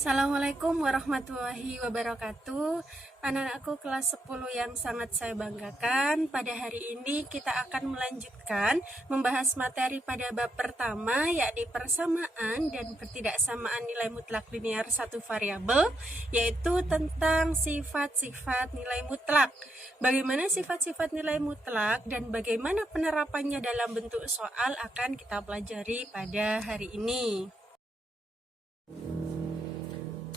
Assalamualaikum warahmatullahi wabarakatuh. Anak-anakku kelas 10 yang sangat saya banggakan, pada hari ini kita akan melanjutkan membahas materi pada bab pertama, yakni persamaan dan ketidaksamaan nilai mutlak linear satu variabel, yaitu tentang sifat-sifat nilai mutlak. Bagaimana sifat-sifat nilai mutlak dan bagaimana penerapannya dalam bentuk soal akan kita pelajari pada hari ini.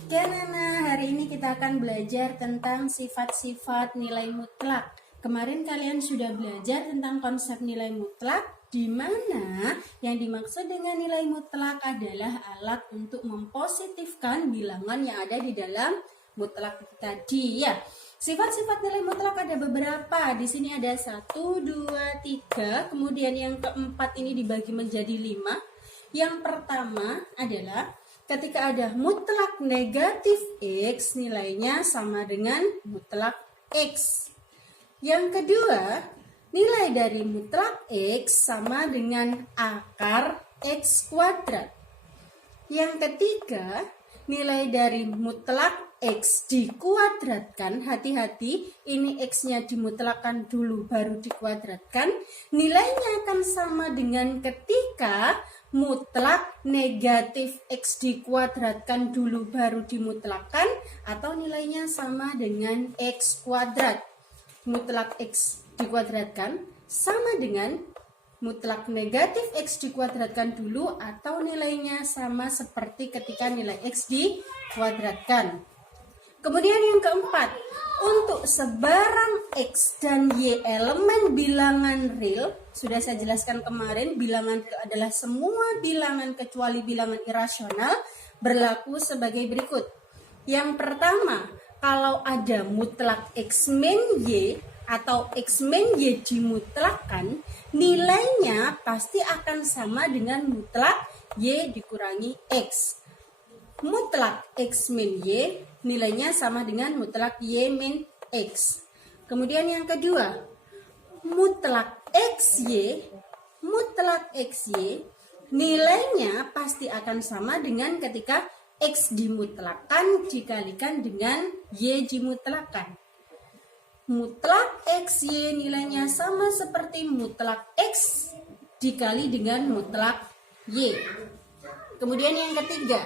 Oke Nana, hari ini kita akan belajar tentang sifat-sifat nilai mutlak. Kemarin kalian sudah belajar tentang konsep nilai mutlak, di mana yang dimaksud dengan nilai mutlak adalah alat untuk mempositifkan bilangan yang ada di dalam mutlak tadi ya. Sifat-sifat nilai mutlak ada beberapa. Di sini ada 1, 2, 3, kemudian yang keempat ini dibagi menjadi 5. Yang pertama adalah ketika ada mutlak negatif X, nilainya sama dengan mutlak X. Yang kedua, nilai dari mutlak X sama dengan akar X kuadrat. Yang ketiga, nilai dari mutlak X dikuadratkan, hati-hati, ini X-nya dimutlakkan dulu baru dikuadratkan, nilainya akan sama dengan ketika mutlak negatif X dikuadratkan dulu baru dimutlakkan, atau nilainya sama dengan X kuadrat. Mutlak X dikuadratkan sama dengan mutlak negatif X dikuadratkan dulu, atau nilainya sama seperti ketika nilai X dikuadratkan. Kemudian yang keempat, untuk sebarang X dan Y elemen bilangan real, sudah saya jelaskan kemarin, bilangan real adalah semua bilangan kecuali bilangan irasional, berlaku sebagai berikut. Yang pertama, kalau ada mutlak X min Y atau X min Y dimutlakkan, nilainya pasti akan sama dengan mutlak Y dikurangi X. Mutlak X min Y nilainya sama dengan mutlak Y min X. Kemudian yang kedua, mutlak XY nilainya pasti akan sama dengan ketika X dimutlakkan dikalikan dengan Y dimutlakkan. Mutlak XY nilainya sama seperti mutlak X dikali dengan mutlak Y. Kemudian yang ketiga,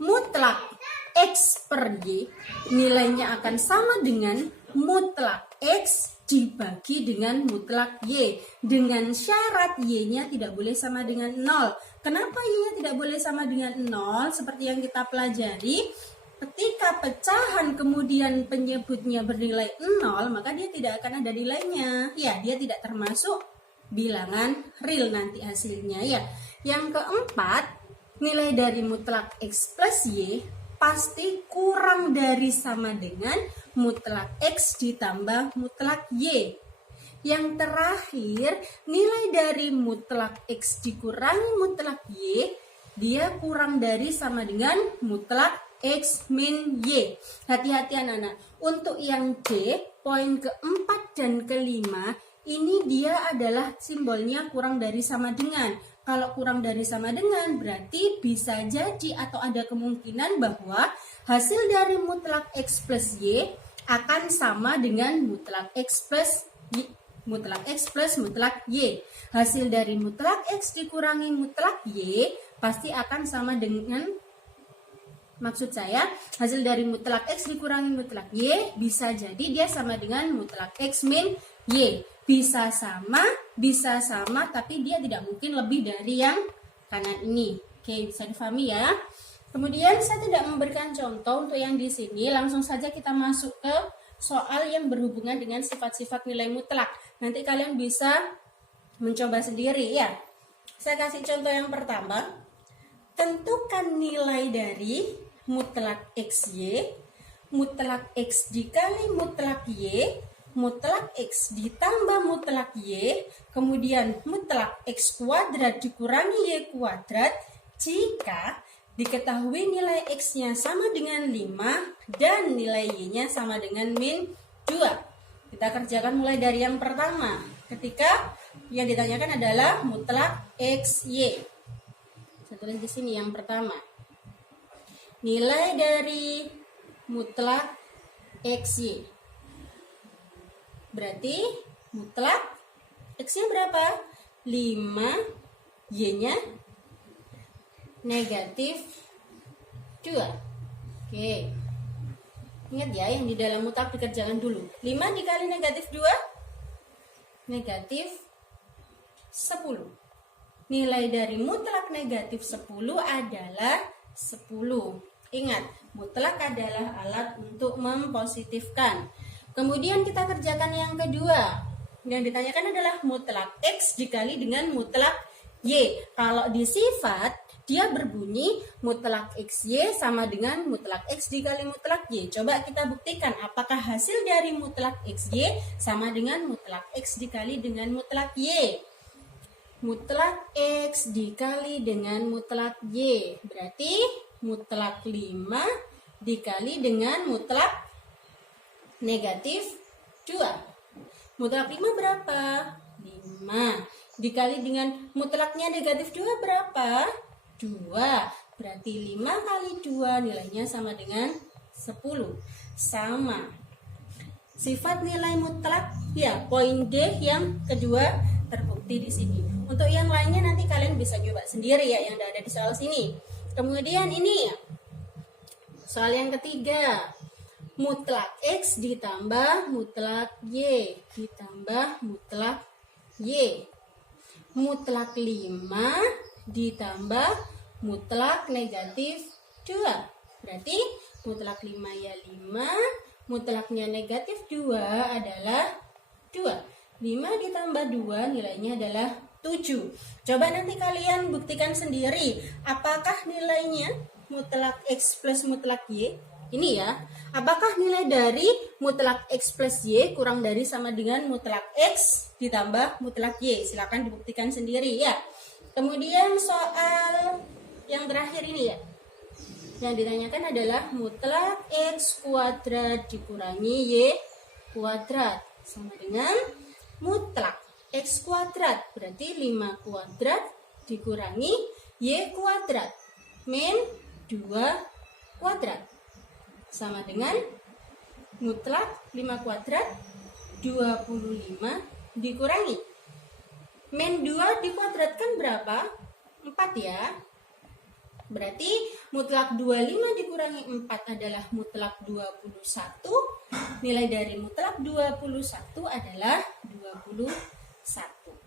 mutlak X per Y nilainya akan sama dengan mutlak X dibagi dengan mutlak Y, dengan syarat Y-nya tidak boleh sama dengan 0. Kenapa Y-nya tidak boleh sama dengan 0? Seperti yang kita pelajari, ketika pecahan kemudian penyebutnya bernilai 0, maka dia tidak akan ada nilainya. Ya, dia tidak termasuk bilangan real nanti hasilnya ya. Yang keempat, nilai dari mutlak X plus Y pasti kurang dari sama dengan mutlak X ditambah mutlak Y. Yang terakhir, nilai dari mutlak X dikurangi mutlak Y, dia kurang dari sama dengan mutlak X min Y. Hati-hati anak-anak. Untuk yang D, poin keempat dan kelima, ini dia adalah simbolnya kurang dari sama dengan. Kalau kurang dari sama dengan, berarti bisa jadi atau ada kemungkinan bahwa hasil dari mutlak X plus Y akan sama dengan mutlak X plus Y. Mutlak Y. Hasil dari mutlak X dikurangi mutlak Y pasti akan sama dengan, maksud saya, hasil dari mutlak X dikurangi mutlak Y bisa jadi dia sama dengan mutlak X min Y. Bisa sama, tapi dia tidak mungkin lebih dari yang kanan ini. Oke, bisa difahami ya. Kemudian saya tidak memberikan contoh untuk yang di sini, langsung saja kita masuk ke soal yang berhubungan dengan sifat-sifat nilai mutlak. Nanti kalian bisa mencoba sendiri ya. Saya kasih contoh yang pertama. Tentukan nilai dari mutlak XY, mutlak X dikali mutlak Y, mutlak X ditambah mutlak Y, kemudian mutlak X kuadrat dikurangi Y kuadrat jika diketahui nilai X-nya sama dengan 5 dan nilai Y-nya sama dengan min 2. Kita kerjakan mulai dari yang pertama. Ketika yang ditanyakan adalah mutlak XY. Saya tulis di sini yang pertama. nilai dari mutlak XY. Berarti mutlak X-nya berapa? 5, Y-nya negatif 2. Oke. Ingat ya, yang di dalam mutlak dikerjakan dulu. 5 dikali negatif 2, negatif 10. Nilai dari mutlak negatif 10 adalah 10. Ingat, mutlak adalah alat untuk mempositifkan. Kemudian kita kerjakan yang kedua. Yang ditanyakan adalah mutlak X dikali dengan mutlak Y. Kalau di sifat, dia berbunyi mutlak XY sama dengan mutlak X dikali mutlak Y. Coba kita buktikan apakah hasil dari mutlak XY sama dengan mutlak X dikali dengan mutlak Y. Mutlak X dikali dengan mutlak Y. Berarti mutlak 5 dikali dengan mutlak negatif 2. Mutlak 5 berapa? 5. Dikali dengan mutlaknya negatif 2 berapa? 2. Berarti 5 kali 2 nilainya sama dengan 10. Sama. Sifat nilai mutlak, ya, poin D yang kedua terbukti di sini. Untuk yang lainnya nanti kalian bisa coba sendiri ya, yang ada di soal sini. Kemudian ini soal yang ketiga. Mutlak X ditambah mutlak Y ditambah mutlak Y. Mutlak 5 ditambah mutlak negatif 2. Berarti mutlak 5 ya 5, mutlaknya negatif 2 adalah 2. 5 ditambah 2 nilainya adalah 7. Coba nanti kalian buktikan sendiri apakah nilainya mutlak X plus mutlak Y. Ini ya, apakah nilai dari mutlak X plus Y kurang dari sama dengan mutlak X ditambah mutlak Y? Silakan dibuktikan sendiri ya. Kemudian soal yang terakhir ini ya. Yang ditanyakan adalah mutlak X kuadrat dikurangi Y kuadrat sama dengan mutlak X kuadrat. Berarti 5 kuadrat dikurangi Y kuadrat min 2 kuadrat. Sama dengan mutlak 5 kuadrat 25 dikurangi min 2 dikuadratkan berapa? 4 ya. Berarti mutlak 25 dikurangi 4 adalah mutlak 21. Nilai dari mutlak 21 adalah 21.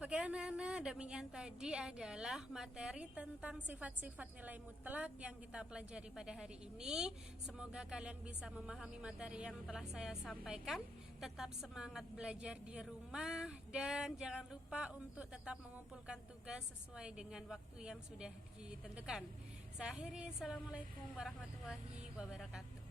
Oke anak-anak, demikian tadi adalah materi tentang sifat-sifat nilai mutlak yang kita pelajari pada hari ini. Semoga kalian bisa memahami materi yang telah saya sampaikan. Tetap semangat belajar di rumah dan jangan lupa untuk tetap mengumpulkan tugas sesuai dengan waktu yang sudah ditentukan. Saya akhiri, assalamualaikum warahmatullahi wabarakatuh.